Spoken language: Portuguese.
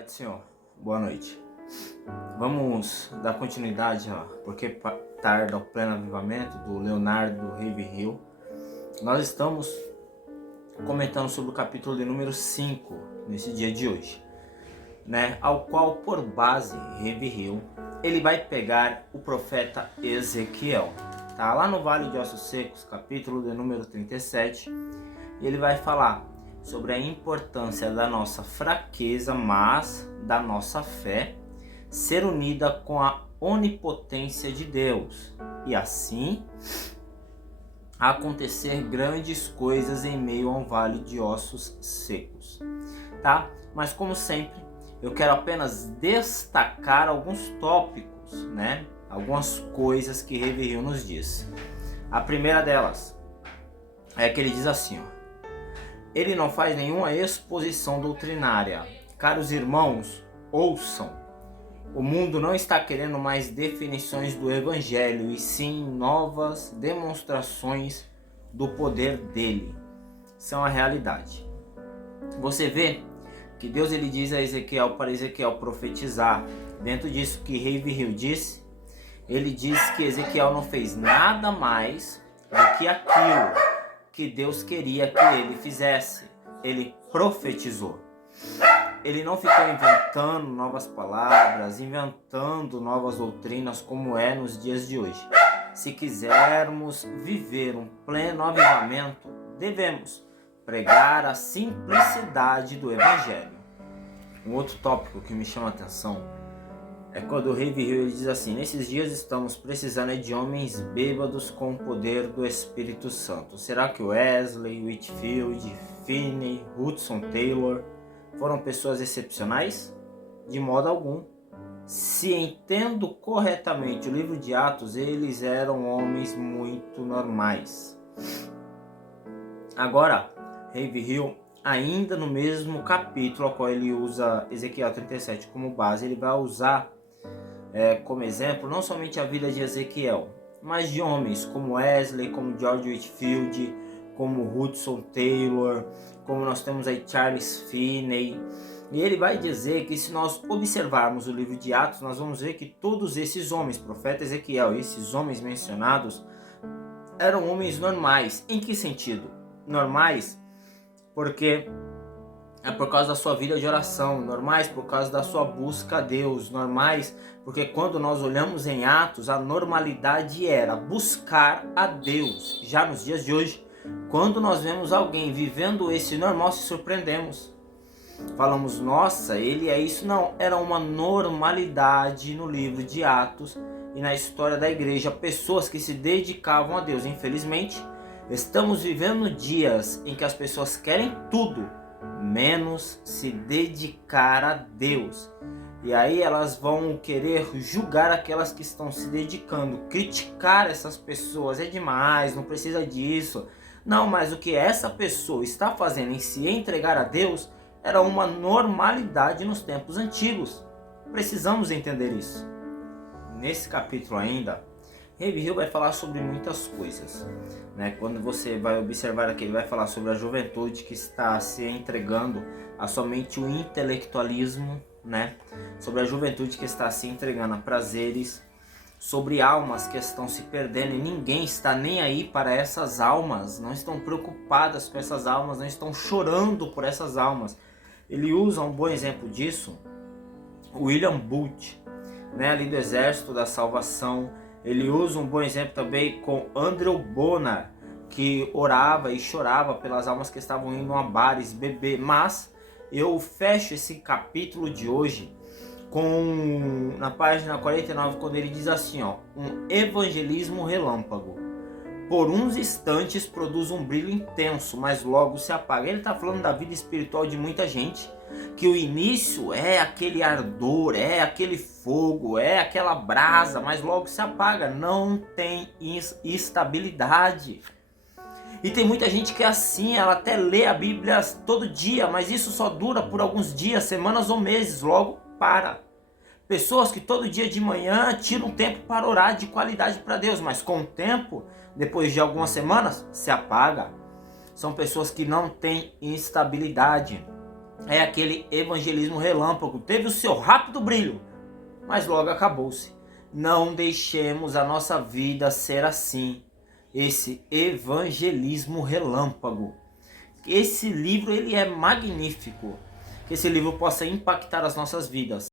Pai do Senhor, boa noite. Vamos dar continuidade a Porque Tarda ao Pleno Avivamento, do Leonardo Ravenhill. Nós estamos comentando sobre o capítulo de número 5, nesse dia de hoje, ao qual, por base, Ravenhill, ele vai pegar o profeta Ezequiel, lá no Vale de Ossos Secos, capítulo de número 37, e ele vai falar sobre a importância da nossa fraqueza, mas da nossa fé ser unida com a onipotência de Deus e assim acontecer grandes coisas em meio a um vale de ossos secos, Mas como sempre, eu quero apenas destacar alguns tópicos, algumas coisas que Ravenhill nos diz. A primeira delas é que ele diz assim, ele não faz nenhuma exposição doutrinária. Caros irmãos, ouçam. O mundo não está querendo mais definições do Evangelho, e sim novas demonstrações do poder dele. São a realidade. Você vê que Deus ele diz a Ezequiel para Ezequiel profetizar. Dentro disso que Ravenhill disse, ele diz que Ezequiel não fez nada mais do que aquilo que Deus queria que ele fizesse. Ele profetizou. Ele não ficou inventando novas palavras, inventando novas doutrinas como é nos dias de hoje. Se quisermos viver um pleno avivamento, devemos pregar a simplicidade do Evangelho. Um outro tópico que me chama a atenção é quando o Ravenhill diz assim: nesses dias estamos precisando de homens bêbados com o poder do Espírito Santo. Será que Wesley, Whitefield, Finney, Hudson Taylor foram pessoas excepcionais? De modo algum. Se entendo corretamente o livro de Atos, eles eram homens muito normais. Agora, Ravenhill, ainda no mesmo capítulo ao qual ele usa Ezequiel 37 como base, ele vai usar como exemplo não somente a vida de Ezequiel, mas de homens como Wesley, como George Whitefield, como Hudson Taylor, como nós temos aí Charles Finney. E ele vai dizer que se nós observarmos o livro de Atos, nós vamos ver que todos esses homens, profeta Ezequiel, esses homens mencionados, eram homens normais. Em que sentido? Normais porque é por causa da sua vida de oração, normais por causa da sua busca a Deus, normais porque quando nós olhamos em Atos, a normalidade era buscar a Deus. Já nos dias de hoje, quando nós vemos alguém vivendo esse normal, se surpreendemos. Falamos, nossa, ele é isso. Não, era uma normalidade no livro de Atos e na história da igreja, pessoas que se dedicavam a Deus. Infelizmente, estamos vivendo dias em que as pessoas querem tudo, menos se dedicar a Deus. E aí elas vão querer julgar aquelas que estão se dedicando, criticar essas pessoas, é demais, não precisa disso. Não, mas o que essa pessoa está fazendo em se entregar a Deus era uma normalidade nos tempos antigos. Precisamos entender isso. Nesse capítulo ainda, Ravenhill vai falar sobre muitas coisas. Quando você vai observar aqui, ele vai falar sobre a juventude que está se entregando a somente o intelectualismo, sobre a juventude que está se entregando a prazeres, sobre almas que estão se perdendo e ninguém está nem aí para essas almas, não estão preocupadas com essas almas, não estão chorando por essas almas. Ele usa um bom exemplo disso, William Booth, ali do Exército da Salvação. Ele usa um bom exemplo também com Andrew Bonar, que orava e chorava pelas almas que estavam indo a bares beber. Mas eu fecho esse capítulo de hoje na página 49, quando ele diz assim, um evangelismo relâmpago. Por uns instantes produz um brilho intenso, mas logo se apaga. Ele está falando da vida espiritual de muita gente, que o início é aquele ardor, é aquele fogo, é aquela brasa, mas logo se apaga, não tem estabilidade. E tem muita gente que é assim, ela até lê a Bíblia todo dia, mas isso só dura por alguns dias, semanas ou meses, logo para. Pessoas que todo dia de manhã tiram tempo para orar de qualidade para Deus, mas com o tempo, depois de algumas semanas, se apaga. São pessoas que não têm instabilidade. é aquele evangelismo relâmpago. Teve o seu rápido brilho, mas logo acabou-se. Não deixemos a nossa vida ser assim. Esse evangelismo relâmpago. Esse livro ele é magnífico. Que esse livro possa impactar as nossas vidas.